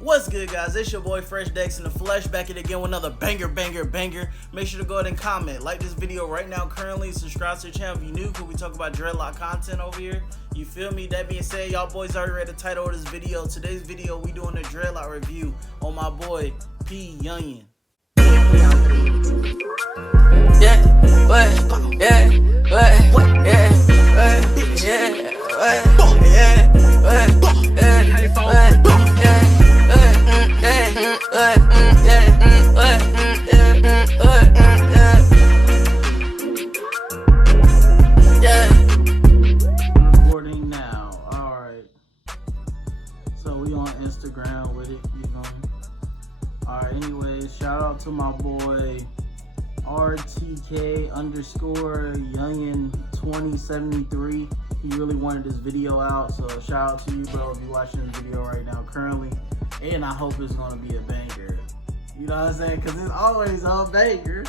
What's good, guys? It's your boy Fresh Dex in the flesh, back at it again with another banger. Make sure to go ahead and comment, like this video right now currently, subscribe to the channel if you're new, because we talk about Dreadlock content over here. You feel me? That being said, y'all boys already read the title of this video. Today's video, we doing a Dreadlock review on my boy P Younginnn. Recording now. Alright. So we on Instagram with it, you know. Alright, anyways, shout out to my boy RTK _ Younginnn 2073. He really wanted this video out, so shout out to you, bro, if you're watching this video right now currently. And I hope it's gonna be a banger. You know what I'm saying? Cause it's always a banger.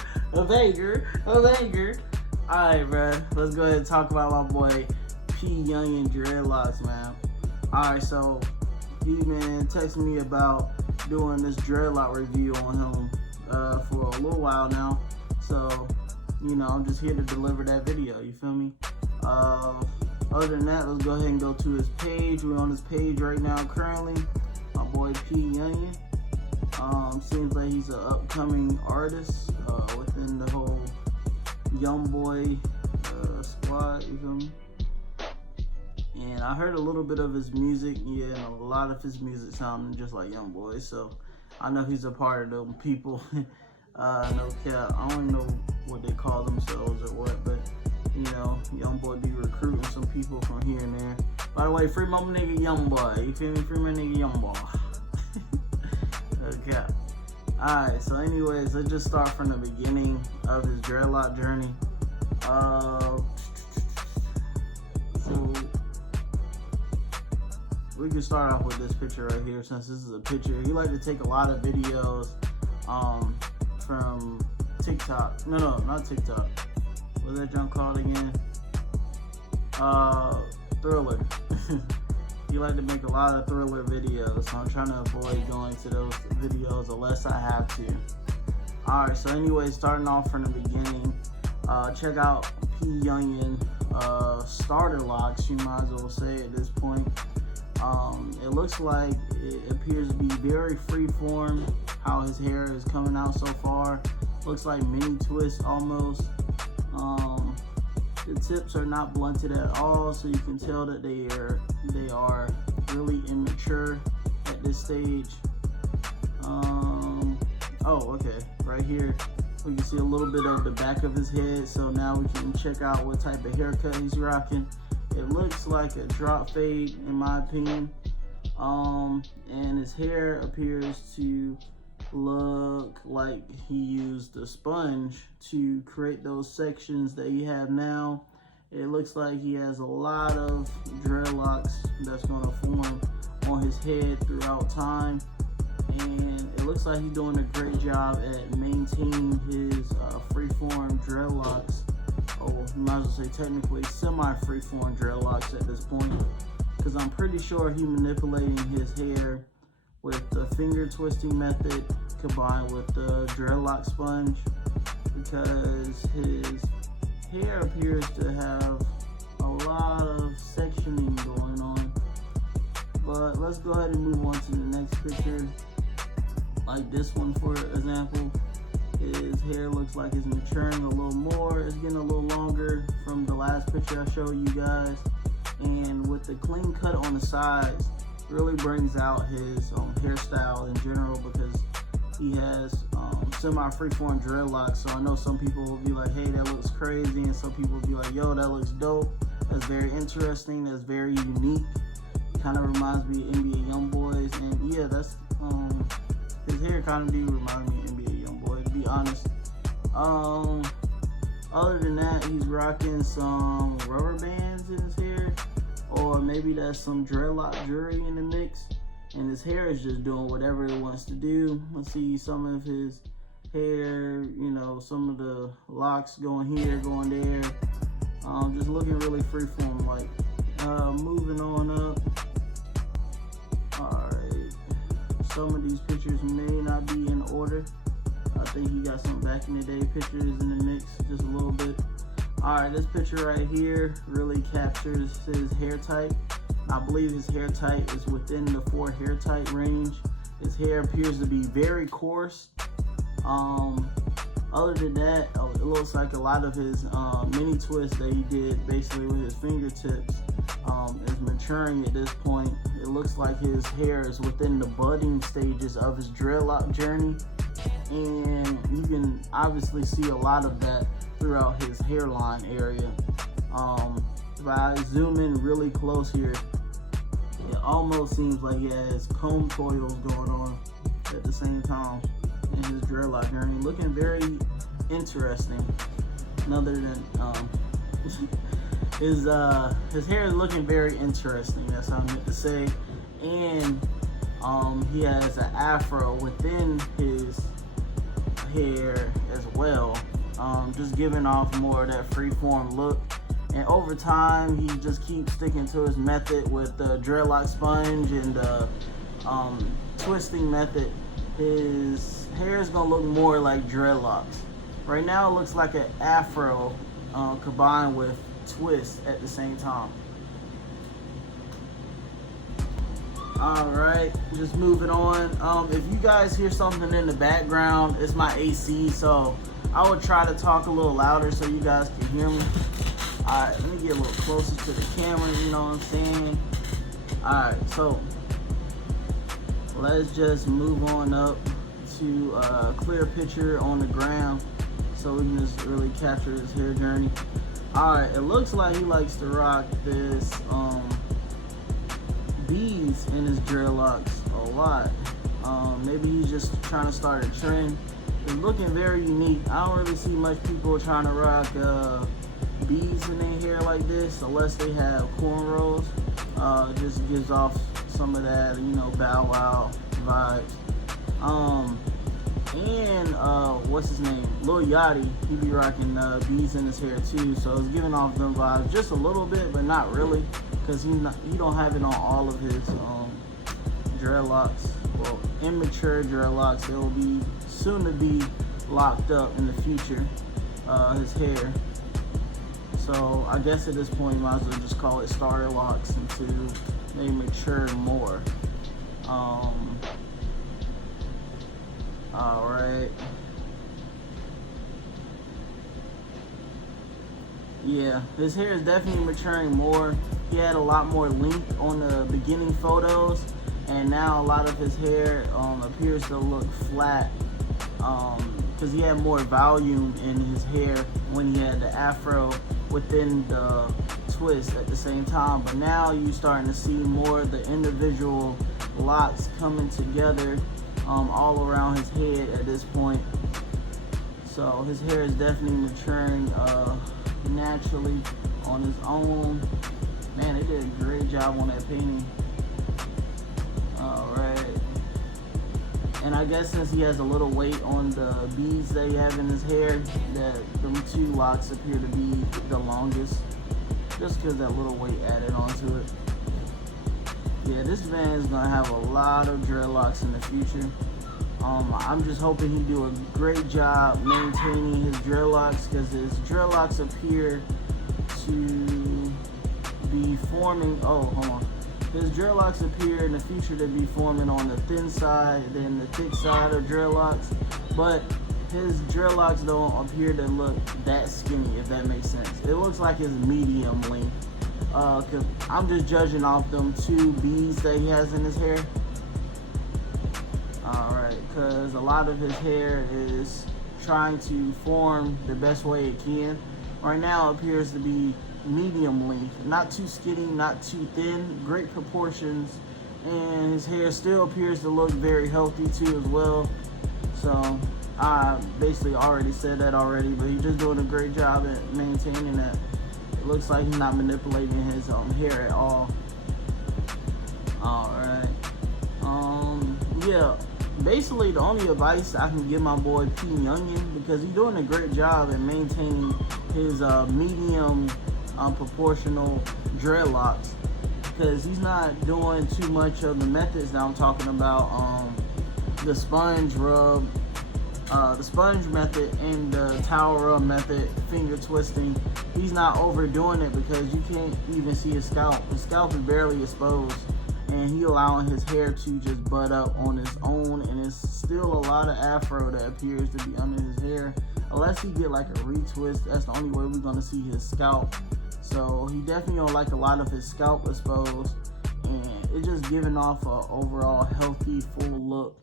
Alright, bro. Let's go ahead and talk about my boy P Younginnn Dreadlocks, man. Alright, so he texted me about doing this Dreadlock review on him for a little while now. So, you know, I'm just here to deliver that video, you feel me? Other than that, let's go ahead and go to his page. We're on his page right now currently. My boy P Younginnn. Seems like he's an upcoming artist within the whole young boy squad, you feel me? And I heard a little bit of his music, yeah, and a lot of his music sounding just like Young Boy, so I know he's a part of them people. No cap, I don't know what they call themselves or what, but you know, Young Boy be recruiting some people from here and there. By the way, free my nigga Young Boy, you feel me? Free my nigga Young Boy. No cap. Alright, so anyways, let's just start from the beginning of his Dreadlock journey. So we can start off with this picture right here, since this is a picture. He like to take a lot of videos from TikTok. No, not TikTok. What's that junk called again? Thriller. He like to make a lot of Thriller videos, so I'm trying to avoid going to those videos unless I have to. Alright, so anyway, starting off from the beginning, check out P Younginnn starter locks, you might as well say at this point. It looks like it appears to be very freeform, how his hair is coming out so far. Looks like mini twists almost. The tips are not blunted at all, so you can tell that they are really immature at this stage. Oh, okay, right here we can see a little bit of the back of his head, so now we can check out what type of haircut he's rocking. It looks like a drop fade in my opinion, and his hair appears to look like he used a sponge to create those sections that you have now. It looks like he has a lot of dreadlocks that's going to form on his head throughout time, and it looks like he's doing a great job at maintaining his freeform dreadlocks. Oh, you might as well say technically semi-freeform dreadlocks at this point, because I'm pretty sure he's manipulating his hair with the finger twisting method combined with the dreadlock sponge, because his hair appears to have a lot of sectioning going on. But let's go ahead and move on to the next picture, like this one for example. His hair looks like it's maturing a little more. It's getting a little longer from the last picture I showed you guys. And with the clean cut on the sides, really brings out his hairstyle in general, because he has semi-freeform dreadlocks. So I know some people will be like, hey, that looks crazy, and some people will be like, yo, that looks dope. That's very interesting. That's very unique. Kind of reminds me of NBA Youngboys, and yeah, that's his hair kind of do remind me of NBA Youngboy, to be honest. Other than that, he's rocking some rubber bands in his hair, or maybe that's some dreadlock jewelry in the mix, and his hair is just doing whatever it wants to do. Let's see some of his hair, you know, some of the locks going here, going there, just looking really freeform like. Moving on up. Alright, some of these pictures may not be in order. I think he got some back in the day pictures in the mix, just a little bit. All right, this picture right here really captures his hair type. I believe his hair type is within the 4 hair type range. His hair appears to be very coarse. Other than that, it looks like a lot of his mini twists that he did basically with his fingertips is maturing at this point. It looks like his hair is within the budding stages of his dreadlock journey, and you can obviously see a lot of that throughout his hairline area. If I zoom in really close here, it almost seems like he has comb coils going on at the same time in his dreadlock journey, looking very interesting. Other than his hair is looking very interesting. That's how I meant to say. And he has an afro within his hair as well, just giving off more of that freeform look. And over time, he just keeps sticking to his method with the dreadlock sponge and the twisting method. His hair is gonna look more like dreadlocks. Right now, it looks like an afro combined with twists at the same time. All right, just moving on. If you guys hear something in the background, it's my AC, so I would try to talk a little louder so you guys can hear me. All right, let me get a little closer to the camera, you know what I'm saying? All right, so let's just move on up to a clear picture on the ground so we can just really capture his hair journey. All right, it looks like he likes to rock this beads in his dreadlocks a lot. Maybe he's just trying to start a trend. It's looking very unique. I don't really see much people trying to rock beads in their hair like this unless they have cornrows. Just gives off some of that, you know, Bow Wow vibes. And what's his name? Lil Yachty, he be rocking beads in his hair too, so it's giving off them vibes just a little bit, but not really, because he don't have it on all of his dreadlocks. Well, immature dreadlocks. It will be soon to be locked up in the future, his hair. So I guess at this point, you might as well just call it starter locks until they mature more. All right. Yeah, his hair is definitely maturing more. He had a lot more length on the beginning photos, and now a lot of his hair appears to look flat because he had more volume in his hair when he had the afro within the twist at the same time. But now you're starting to see more of the individual locks coming together all around his head at this point. So his hair is definitely maturing naturally on his own. Man, they did a great job on that painting. All right. And I guess since he has a little weight on the beads that he have in his hair, that them 2 locks appear to be the longest, just because that little weight added onto it. Yeah, this man is gonna have a lot of dreadlocks in the future. I'm just hoping he do a great job maintaining his dreadlocks, because his dreadlocks appear to be forming. Oh, hold on. His dreadlocks appear in the future to be forming on the thin side than the thick side of dreadlocks, but his dreadlocks don't appear to look that skinny, if that makes sense. It looks like his medium length. Cause I'm just judging off them 2 beads that he has in his hair. Alright, because a lot of his hair is trying to form the best way it can. Right now it appears to be medium length, not too skinny, not too thin, great proportions, and his hair still appears to look very healthy too as well. So I basically already said that already, but he's just doing a great job at maintaining that. It looks like he's not manipulating his hair at all. All right. Yeah. Basically, the only advice I can give my boy P. Younginnn, because he's doing a great job at maintaining his medium proportional dreadlocks, because he's not doing too much of the methods that I'm talking about the sponge rub, the sponge method and the towel rub method, finger twisting, he's not overdoing it because you can't even see his scalp. His scalp is barely exposed, and he allowing his hair to just bud up on his own, and it's still a lot of afro that appears to be under his hair. Unless he get like a retwist, that's the only way we're gonna see his scalp. So he definitely don't like a lot of his scalp exposed, and it's just giving off a overall healthy, full look.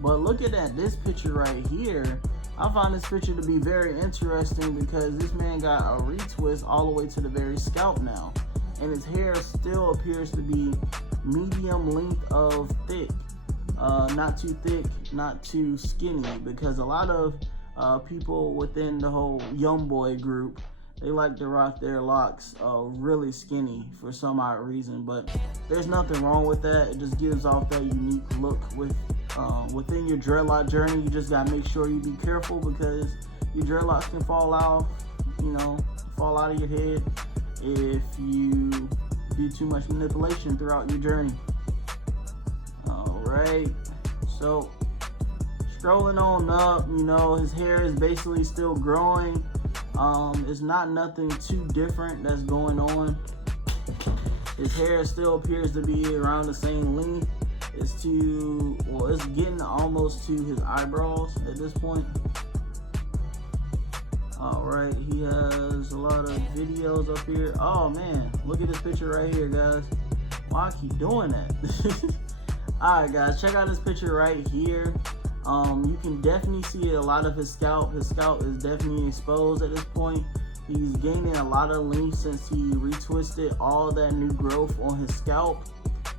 But looking at this picture right here, I find this picture to be very interesting because this man got a retwist all the way to the very scalp now, and his hair still appears to be medium length of thick, not too thick, not too skinny, because a lot of people within the whole young boy group, they like to rock their locks really skinny for some odd reason. But there's nothing wrong with that. It just gives off that unique look with within your dreadlock journey. You just gotta make sure you be careful because your dreadlocks can fall out, fall out of your head if you do too much manipulation throughout your journey. All right, so scrolling on up, his hair is basically still growing. It's not nothing too different that's going on. His hair still appears to be around the same length. It's getting almost to his eyebrows at this point. All right, he has a lot of videos up here. Oh man, look at this picture right here, guys. Why I keep doing that? All right, guys, check out this picture right here. You can definitely see a lot of his scalp. His scalp is definitely exposed at this point. He's gaining a lot of length since he retwisted all that new growth on his scalp.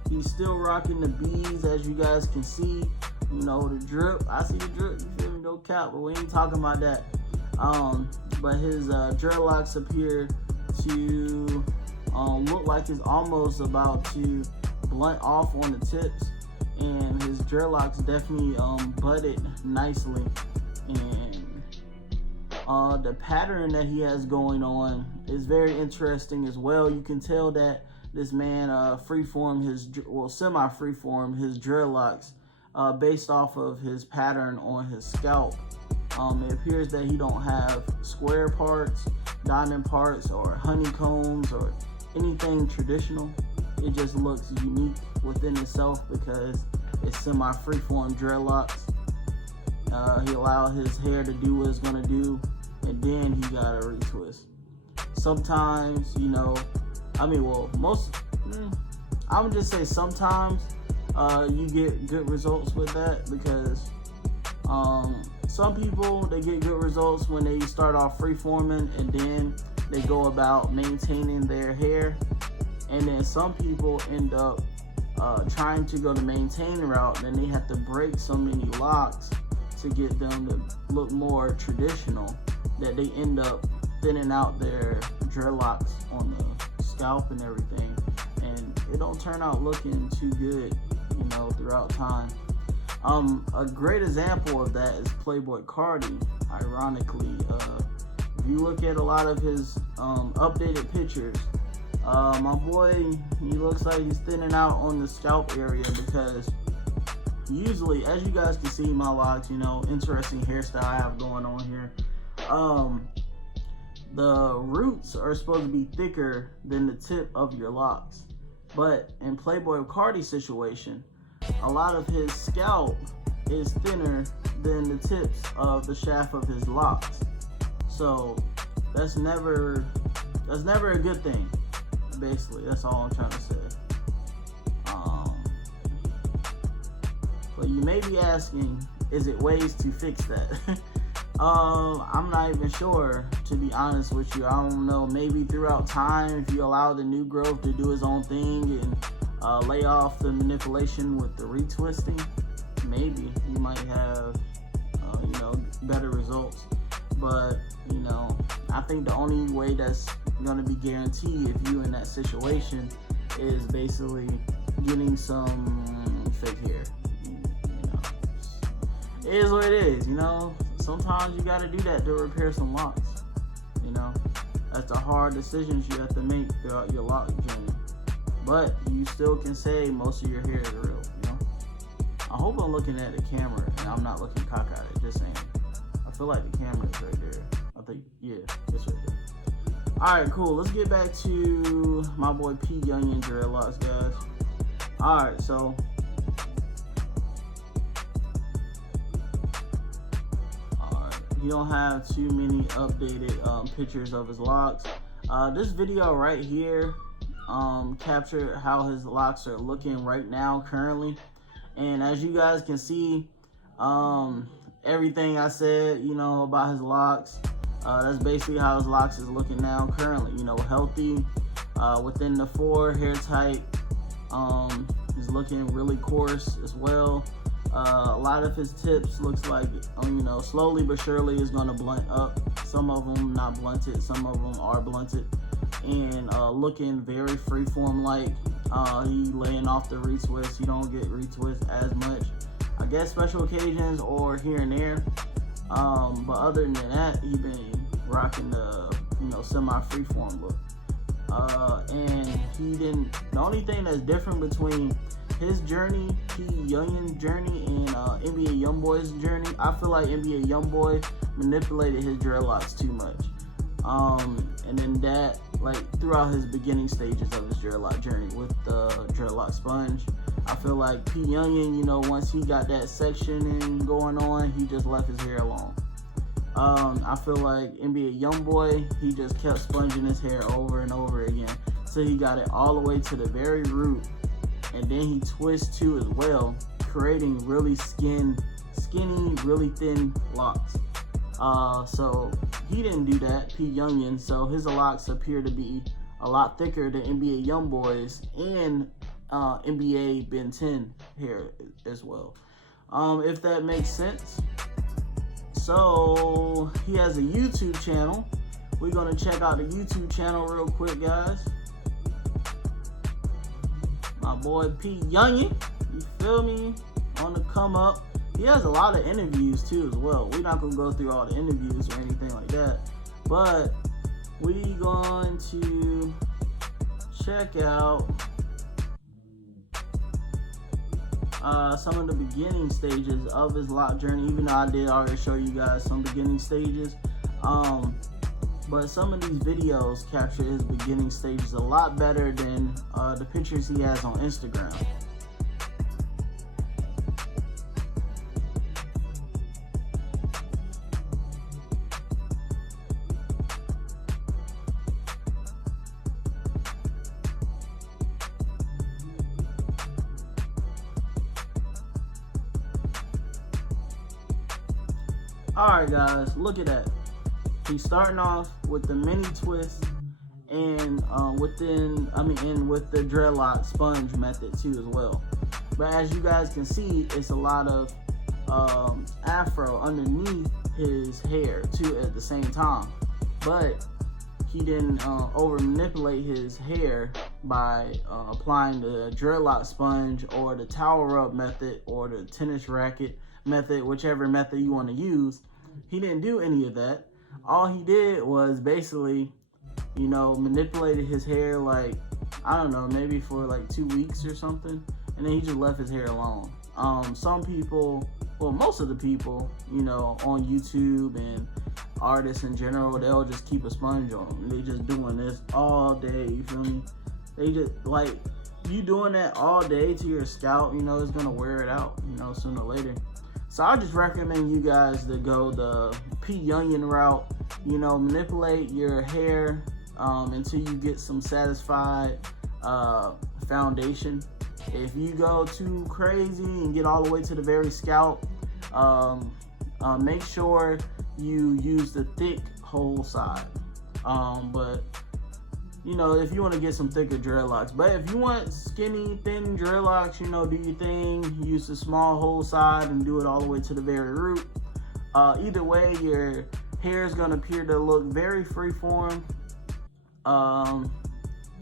He's still rocking the beads, as you guys can see. The drip. I see the drip. You feel me? No cap, but we ain't talking about that. But his dreadlocks appear to look like it's almost about to blunt off on the tips, and his dreadlocks definitely budded nicely. And the pattern that he has going on is very interesting as well. You can tell that this man semi-freeform his dreadlocks based off of his pattern on his scalp. It appears that he don't have square parts, diamond parts, or honeycombs, or anything traditional. It just looks unique within itself because it's semi-freeform dreadlocks. He allowed his hair to do what it's gonna do, and then he got a retwist. Sometimes, I would just say sometimes you get good results with that because some people, they get good results when they start off freeforming and then they go about maintaining their hair. And then some people end up trying to go the maintain route, and they have to break so many locks to get them to look more traditional that they end up thinning out their dreadlocks on the scalp and everything, and it don't turn out looking too good, throughout time. A great example of that is Playboi Carti. Ironically, if you look at a lot of his updated pictures, my boy, he looks like he's thinning out on the scalp area because usually, as you guys can see, my locks, interesting hairstyle I have going on here. The roots are supposed to be thicker than the tip of your locks, but in Playboi Carti's situation, a lot of his scalp is thinner than the tips of the shaft of his locks. So that's never a good thing. Basically, that's all I'm trying to say. But you may be asking, is it ways to fix that? I'm not even sure, to be honest with you. I don't know, maybe throughout time, if you allow the new growth to do its own thing and lay off the manipulation with the retwisting, maybe you might have better results. But I think the only way that's gonna be guaranteed if you in that situation is basically getting some fake hair. It is what it is. Sometimes you gotta do that to repair some locks. That's the hard decisions you have to make throughout your lock journey. But you still can say most of your hair is real. I hope I'm looking at the camera and I'm not looking cockeyed. Just saying. I feel like the camera is right there. I think, yeah, it's right there. All right, cool. Let's get back to my boy P Younginnn Dreadlocks, guys. All right, so he don't have too many updated pictures of his locks. This video right here captured how his locks are looking right now currently, and as you guys can see, everything I said, you know, about his locks, that's basically how his locks is looking now currently. You know, healthy, within the 4 hair type. He's looking really coarse as well. A lot of his tips looks like, you know, slowly but surely is going to blunt up. Some of them not blunted, some of them are blunted, and looking very freeform like. He laying off the retwist. He don't get retwist as much, I guess special occasions or here and there. But other than that, he been rocking the, you know, semi freeform look. And he didn't. The only thing that's different between his journey, P Younginn's journey, and NBA Youngboy's journey, I feel like NBA Youngboy manipulated his dreadlocks too much. And then that, like, throughout his beginning stages of his dreadlock journey with the dreadlock sponge, I feel like P Younginnn, you know, once he got that sectioning going on, he just left his hair alone. I feel like NBA Youngboy, he just kept sponging his hair over and over again, so he got it all the way to the very root, and then he twists too as well, creating really skinny, really thin locks. So he didn't do that, P Younginnn, so his locks appear to be a lot thicker than NBA Youngboy's and NBA Ben 10 hair as well, if that makes sense. So he has a YouTube channel. We're gonna check out the YouTube channel real quick, guys. My boy P Younginnn, you feel me, on the come up. He has a lot of interviews too as well. We're not gonna go through all the interviews or anything like that, but we going to check out some of the beginning stages of his lock journey, even though I did already show you guys some beginning stages. But some of these videos capture his beginning stages a lot better than the pictures he has on Instagram. Alright guys, look at that. He's starting off with the mini twist and with the dreadlock sponge method too as well. But as you guys can see, it's a lot of afro underneath his hair too at the same time. But he didn't over manipulate his hair by applying the dreadlock sponge or the towel rub method or the tennis racket method, whichever method you want to use. He didn't do any of that. All he did was basically, you know, manipulated his hair, like, I don't know, maybe for like 2 weeks or something, and then he just left his hair alone. Some people, well, most of the people, you know, on YouTube and artists in general, they'll just keep a sponge on them. They just doing this all day, you feel me? They just, like, you doing that all day to your scalp, you know, it's gonna wear it out, you know, sooner or later. So I just recommend you guys to go the P Younginnn route. You know, manipulate your hair until you get some satisfied foundation. If you go too crazy and get all the way to the very scalp, make sure you use the thick whole side. But you know, if you want to get some thicker dreadlocks. But if you want skinny, thin dreadlocks, you know, do your thing. Use the small whole side and do it all the way to the very root. Either way, your hair is going to appear to look very freeform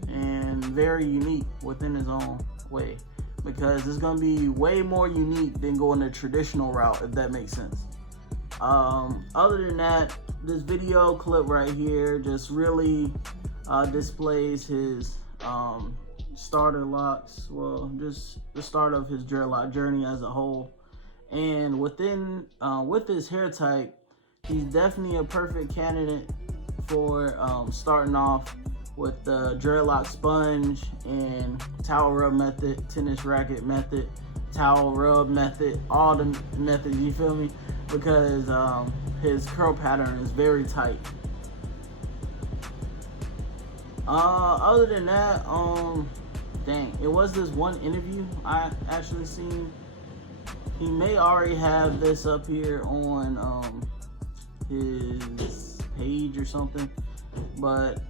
and very unique within its own way. Because it's going to be way more unique than going the traditional route, if that makes sense. Other than that, this video clip right here just really displays his starter locks. Well, just the start of his dreadlock journey as a whole. And with his hair type, he's definitely a perfect candidate for starting off with the dreadlock sponge and towel rub method, tennis racket method, towel rub method, all the methods, you feel me? Because his curl pattern is very tight. Other than that, dang, it was this one interview I actually seen. He may already have this up here on his page or something, but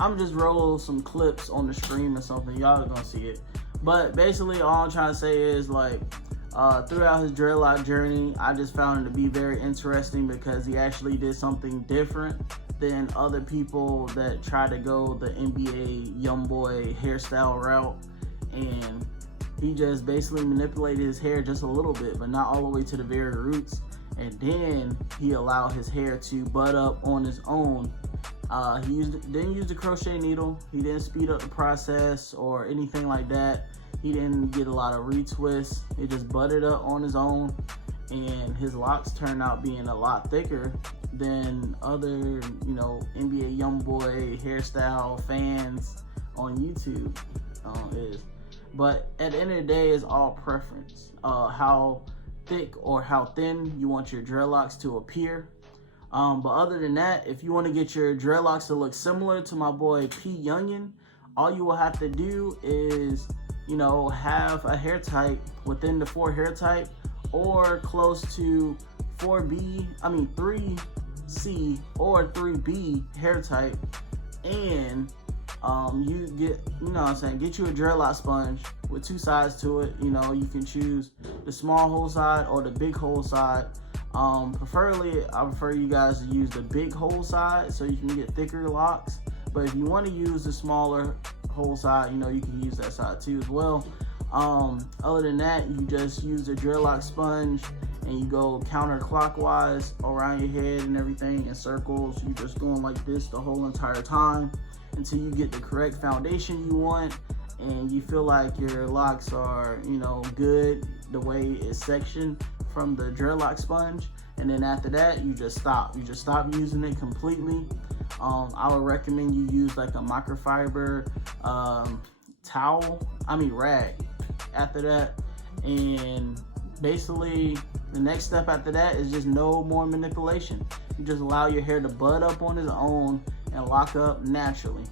I'm just rolling some clips on the screen or something. Y'all are gonna see it. But basically, all I'm trying to say is, like, throughout his dreadlock journey, I just found it to be very interesting because he actually did something different than other people that try to go the NBA young boy hairstyle route. And he just basically manipulated his hair just a little bit, but not all the way to the very roots. And then he allowed his hair to bud up on his own. He didn't use the crochet needle. He didn't speed up the process or anything like that. He didn't get a lot of retwists. It just budded up on his own, and his locks turned out being a lot thicker than other, NBA YoungBoy hairstyle fans on YouTube is. But at the end of the day, it's all preference. How thick or how thin you want your dreadlocks to appear. But other than that, if you want to get your dreadlocks to look similar to my boy P. Younginnn, all you will have to do is, have a hair type within the 4 hair type or close to 3C or 3B hair type, and you get, get you a dreadlock sponge with 2 sides to it. You can choose the small hole side or the big hole side. Preferably, I prefer you guys to use the big hole side so you can get thicker locks. But if you want to use the smaller hole side, you can use that side too as well. Other than that, you just use the dreadlock sponge and you go counterclockwise around your head and everything in circles. You're just going like this the whole entire time until you get the correct foundation you want and you feel like your locks are, good the way it's sectioned from the dreadlock sponge. And then after that, you just stop using it completely. I would recommend you use like a microfiber rag after that. And basically the next step after that is just no more manipulation. You just allow your hair to bud up on its own and lock up naturally.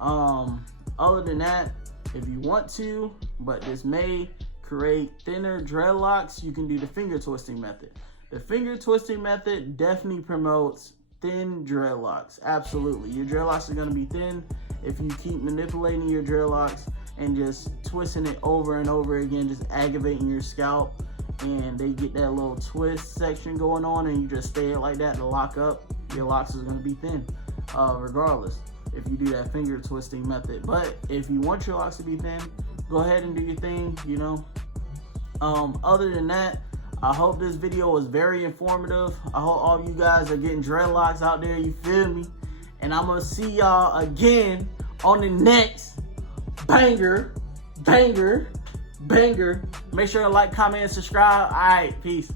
Other than that, if you want to, but this may create thinner dreadlocks, you can do the finger twisting method. The finger twisting method definitely promotes thin dreadlocks. Absolutely. Your dreadlocks are going to be thin if you keep manipulating your dreadlocks and just twisting it over and over again, just aggravating your scalp, and they get that little twist section going on, and you just stay it like that to lock up. Your locks is going to be thin regardless if you do that finger twisting method. But if you want your locks to be thin, go ahead and do your thing. Other than that, I hope this video was very informative. I hope all of you guys are getting dreadlocks out there, you feel me? And I'm gonna see y'all again on the next banger. Make sure to like, comment, and subscribe. All right, peace.